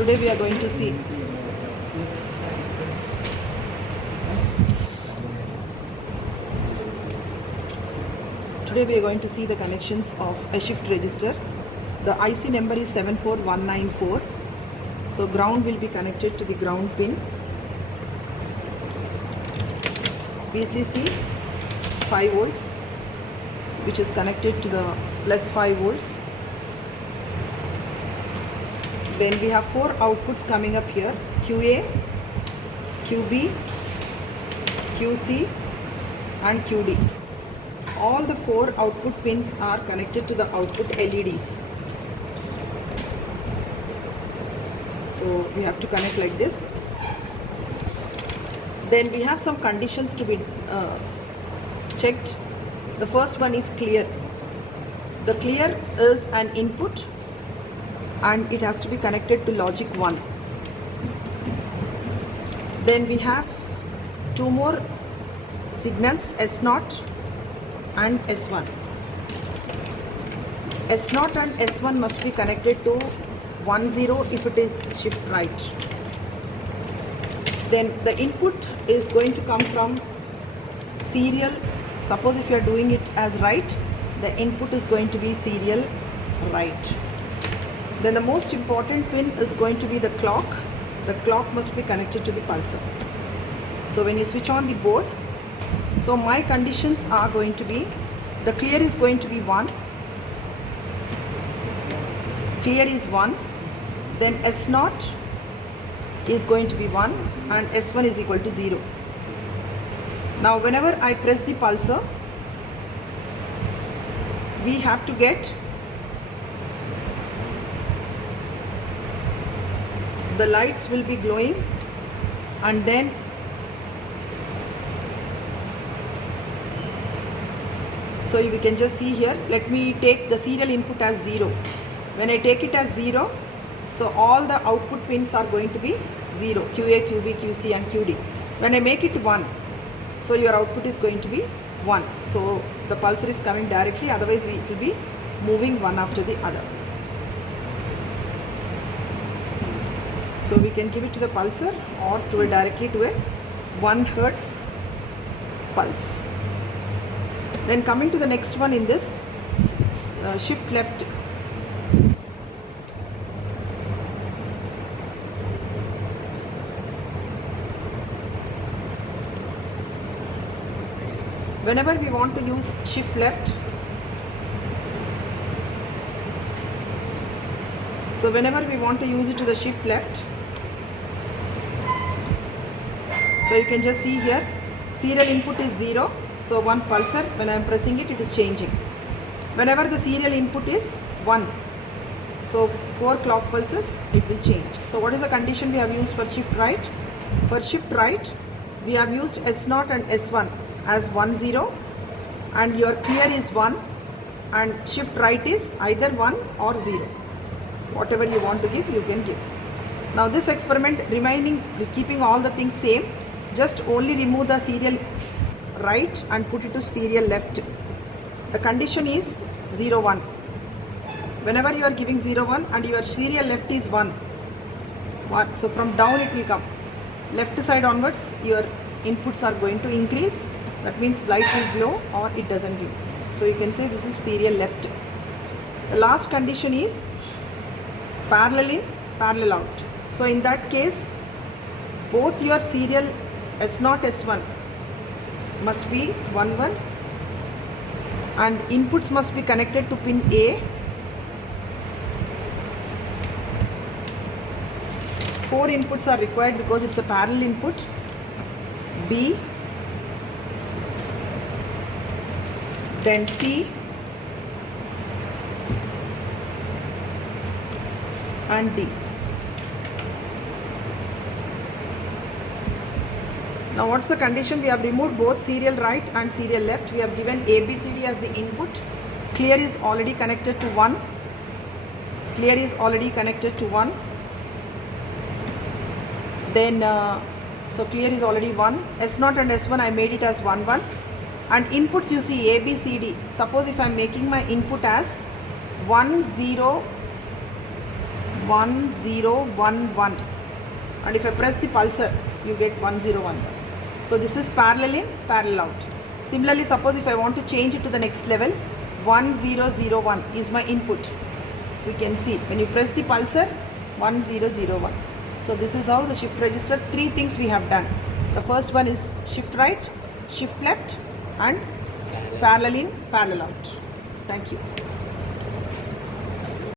Today we are going to see the connections of a shift register. The IC number is 74194. So ground will be connected to the ground pin. VCC 5 volts, which is connected to the plus 5 volts. Then we have 4 outputs coming up here: QA, QB, QC and QD. All the 4 output pins are connected to the output LEDs. So we have to connect like this. Then we have some conditions to be checked. The first one is clear. The clear is an input and it has to be connected to logic 1. Then we have 2 more signals, S0 and S1. S0 and S1 must be connected to 10 if it is shift right. Then the input is going to come from serial. Suppose if you are doing it as right, the input is going to be serial right. Then the most important pin is going to be the clock. The clock must be connected to the pulsar. So when you switch on the board, so my conditions are going to be: the clear is going to be 1, clear is 1, then S0 is going to be 1 and S1 is equal to 0. Now whenever I press the pulsar, we have to get the lights will be glowing, and then so we can just see here. Let me take the serial input as 0. When I take it as 0, so all the output pins are going to be 0: QA, QB, QC and QD. When I make it 1, so your output is going to be 1. So the pulsar is coming directly, otherwise it will be moving one after the other. So we can give it to the pulsar or directly to a 1 Hertz pulse. Then coming to the next one in this shift left. Whenever we want to use shift left, so whenever we want to use it to the shift left, so you can just see here, serial input is 0, so 1 pulsar, when I am pressing it, it is changing. Whenever the serial input is 1, so 4 clock pulses, it will change. So what is the condition we have used for shift right? For shift right, we have used S0 and S1 as 10, and your clear is 1 and shift right is either 1 or 0. Whatever you want to give, you can give. Now this experiment, keeping all the things same, just only remove the serial right and put it to serial left. The condition is 0, 1. Whenever you are giving 0, 1 and your serial left is 1, so from down it will come. Left side onwards, your inputs are going to increase. That means light will glow or it doesn't glow. So you can say this is serial left. The last condition is parallel in, parallel out. So in that case, both your serial S0, S1 must be 1, 1 and inputs must be connected to pin A. 4 inputs are required because it's a parallel input. B, then C and D. Now what's the condition? We have removed both serial right and serial left. We have given ABCD as the input. Clear is already connected to 1. Clear is already connected to 1. Then so clear is already 1. S0 and S1 I made it as 1, 1. And inputs you see A, B, C, D. Suppose if I am making my input as 1, 0, 1 0 1 1, and if I press the pulsar you get 1 0 1 1. So this is parallel in, parallel out. Similarly, suppose if I want to change it to the next level, 1 0 0 1 is my input. So you can see when you press the pulsar, 1 0 0 1. So this is how the shift register, 3 things we have done. The first one is shift right, shift left, and parallel in, parallel out. Thank you.